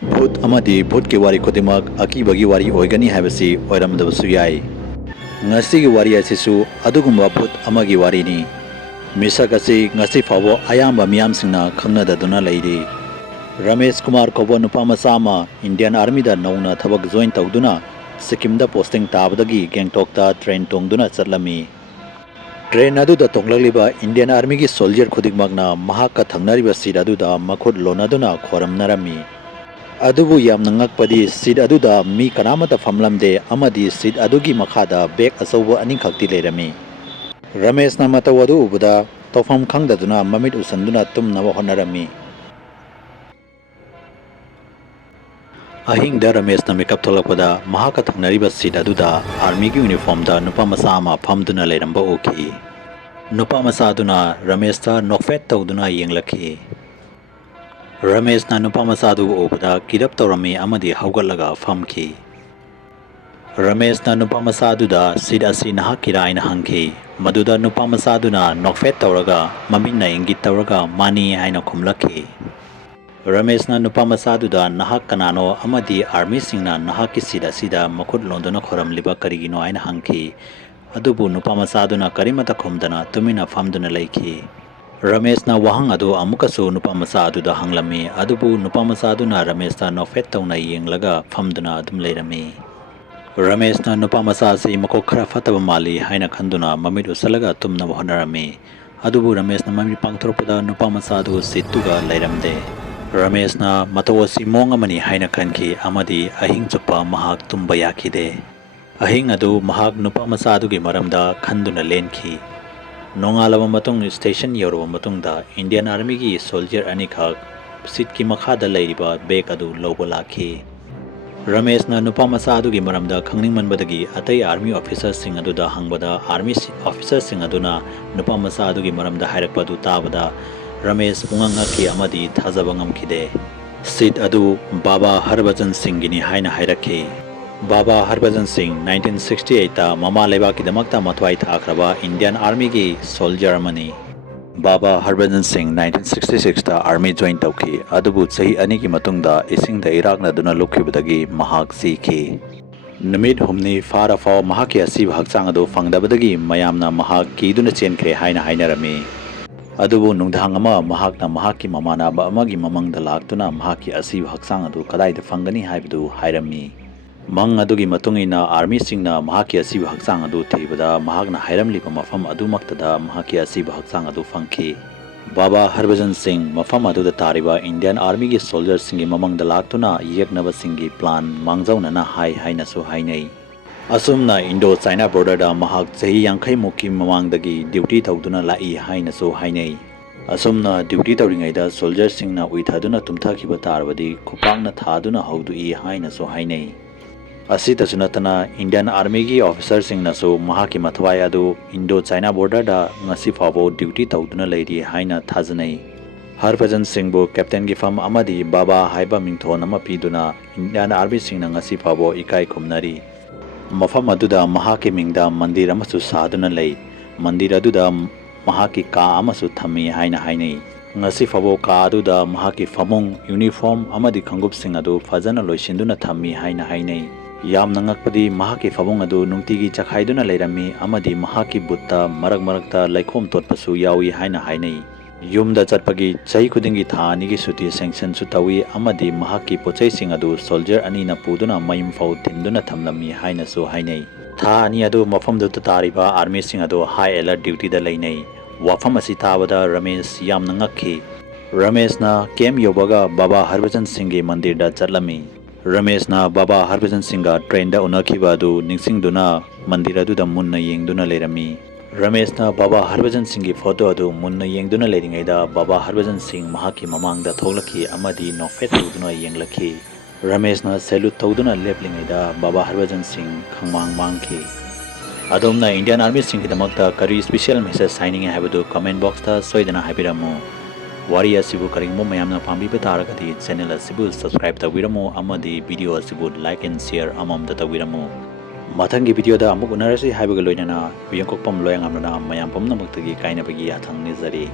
Bhut amadi bhut ki wari khodimak akibagi wari oigani haibasi oiramdabasu yai. Ngasi ki wari asisu adugumba bhut amagi wari ni. Misak asi ngasi fabo ayamba miyamsingna khangnadaduna leiri. Ramesh Kumar Kobo nupa macha ama Indian Army da nauna thabak join tawduna Sikkim da posting tabadagi Gangtok ta train tongduna chatlami. Train aduda tonglaliba Indian Army ki soldier khudikmakna mahakka thangnariba seat aduda makhut lonaduna khoramnarami. Adubu yamna ngakpadi seat aduda mi kanamata famlamde amadi seat adugi makhada bag achauba ani khakti lerami. Ramesh na mata wadu ubuda tofam khangdaduna mamit usanduna tumnaba honarami. Ahing da Ramesh na makeup tholakpada mahaka thangnariba seat aduda army ki uniform da nupa macha ama famduna leramba oki. Nupa macha aduna Ramesh ta nokfet tawduna yenglakhi. Ramesh na nupa macha adu obada kidap tawrami amadi haugatlaga famki. Ramesh na nupa macha aduda seat asi nahakira aina hangki. Maduda nupa macha aduna nokfet tawraga maminna ingit tawraga mani aina khumlakhi. Ramesh na nupa macha aduda nahak kanano amadi army singna nahaki seat asida makhut londona khoramliba karigino aina hangki. Adubu nupa macha aduna karimata khumdana tumina famduna leikhi. Ramesh na wahang adu amukasu nupa macha aduda hanglami. Adubu nupa macha aduna Ramesh ta nokfet tawna yenglaga famduna adum leirami. Ramesh na nupa macha asi makok khara fataba mali haina khanduna mamit usalaga tumnaba honarami. Adubu Ramesh na mamit pangthorpada nupa macha adu seatuga leiramde. Ramesh na matawasi mong amani haina khanki amadi ahing chupa mahak tumba yakide. Ahing adu mahak nupa macha adugi maramda khanduna lenkhi. Nongalaba matung station yoraba matungda Indian Army ki soldier anikhak seat ki makhada leiriba bag adu loba lakhi. Ramesh na nupa macha adugi maramda khangningmanbadagi atai army officers sing aduda hangbada army officers sing aduna nupa macha adugi maramda hairakpadu tabada Ramesh punganga ki amadi thajaba ngamkhide. Seat adu Baba Harbhajan Singh gini haina hairakhi. Baba Harbhajan Singh 1968 ta mama leba ki damakta matwai thakraba Indian Army ki soldier amani. Baba Harbhajan Singh 1966 ta army join tawki. Adubu chahi ani ki matungda isingda irakna duna lukhibadagi mahak sikhi. Numit humni fara fao mahaki asiba hakchang adu fangdabadagi mayamna mahak kiduna chenkre haina hainarami. Adubu nungdhang ama mahakna mahaki mamanaba amagi mamangda laktuna mahaki asiba hakchang adu kadaida fangani haibadu hairami. Mang adugi matungina army singna mahaki asiba hakchang adu thibada mahakna hairamliba mafam adu maktada mahaki asiba hakchang adu fangki. Baba Harbhajan Singh mafam aduda tariba Indian Army ki soldier singi mamangda laktuna yeknaba singi plan mangjaunana hai haina su hainai. Asumna Indo-China border da mahak chahi yankhai muki mamangdagi duty tawduna lai haina su hainai. Asumna duty tawringaida soldier singna uithaduna tumthakhiba tarbadi khupangna thaduna hawdui haina su hainai. Asita sunatana Indian Army ki officer singna su mahaki mathwai adu Indo-China border da ngasi fabo duty tawduna leiri haina thajanai. Harbhajan Singh bu captain ki fam amadi Baba haiba mingthon ama piduna Indian Army singna ngasi fabo ikai khumnari. Mafam aduda mahaki mingda mandir amasu saduna lei. Mandir aduda mahaki ka amasu thami haina hainai. Ngasi fabo ka aduda mahaki famung uniform amadi khanggup sing adu fajana loisinduna thami haina hainai. Yamna ngakpadi mahaki famung adu nungtigi chakhaiduna leirami amadi mahaki butta marak marakta laikhom totpasu yawi haina hainai. Yumda chatpagi chahi khudingi thani ki suti sanction su tawi amadi mahaki pochai sing adu soldier ani na puduna mayum fau tinduna thamlami haina su hainai. Tha ani adu mafam du tariba army sing adu high alert duty da leinai. Wafam asi tabada Ramesh yamna ngakhi. Ramesh na kem yobaga Baba Harbhajan Singh gi mandir da chatlami. Ramesh na Baba Harbhajan Singh ga train da unakhiba adu ningsingduna mandir adu da munna yengduna leirami. Ramesh na Baba Harbhajan Singh ki photo adu munna yengduna leiringaida Baba Harbhajan Singh mahaki mamangda thoglakhi amadi nokfet tawduna yenglakhi. Ramesh na salute tawduna leplingaida Baba Harbhajan Singh khangmang mangkhi. Adomna Indian Army Singh ki damakta kari special message signing habadu comment box ta soidana habiramu. Wari asibu karingmo mayamna pambiba taragadi channel asibu subscribe tawiramu amadi video asibu like and share amamda tawiramu. Mathangi video da amuk unarasi haibaga loinana Begunkodar loyang amrana mayam pamnamuktagi kainabagi yathang nizari.